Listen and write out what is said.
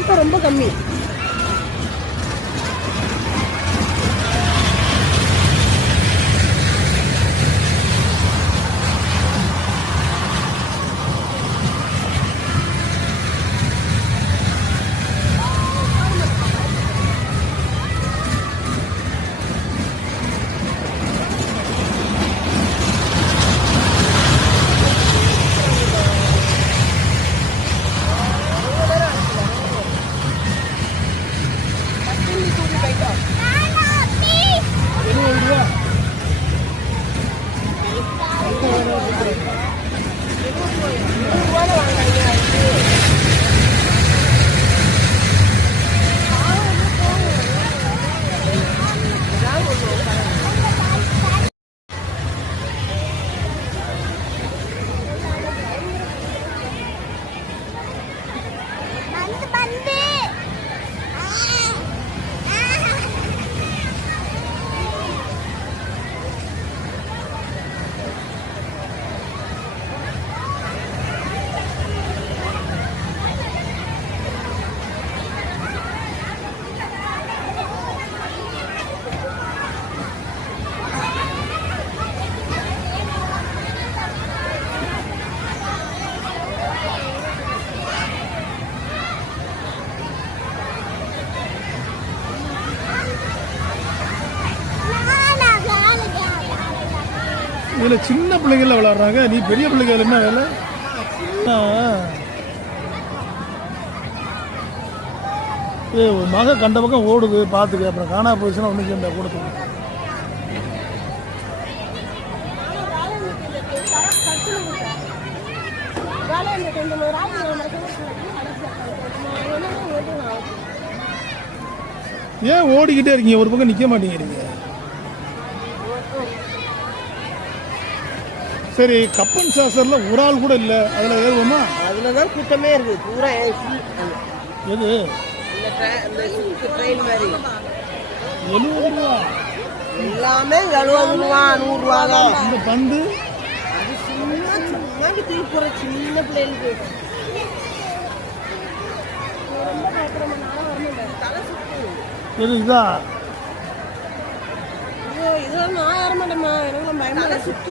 கூட்டம் ரொம்ப கம்மி. இதில் சின்ன பிள்ளைங்கள விளையாடுறாங்க. நீ பெரிய பிள்ளைகள் என்ன வேலை? ஒரு மக கண்ட பக்கம் ஓடுது பார்த்துக்க. அப்புறம் காணா போயிடுச்சுன்னா ஒன்றுக்கு இந்த கூடத்துக்கு ஏன் ஓடிக்கிட்டே இருக்கீங்க? ஒரு பக்கம் நிற்க மாட்டேங்கிறீங்க. சரி, கப்பன் சாசர்ல ஒரு ஆள் கூட இல்லை. அதில் ஏறுவோமா? அதில் தான் கூட்டமே இருக்கு. பூரா எது 70 ரூபா எல்லாமே 70 ரூபா 100 ரூபா தான். இந்த பந்து அது சும்மா தூக்கி போகிற சின்ன பிள்ளைகளுக்கு ரொம்ப தலை சுத்து. எது இதா? இதெல்லாம் நான் ஏற மாட்டேம்மா. எனக்கு பயமா சுத்து.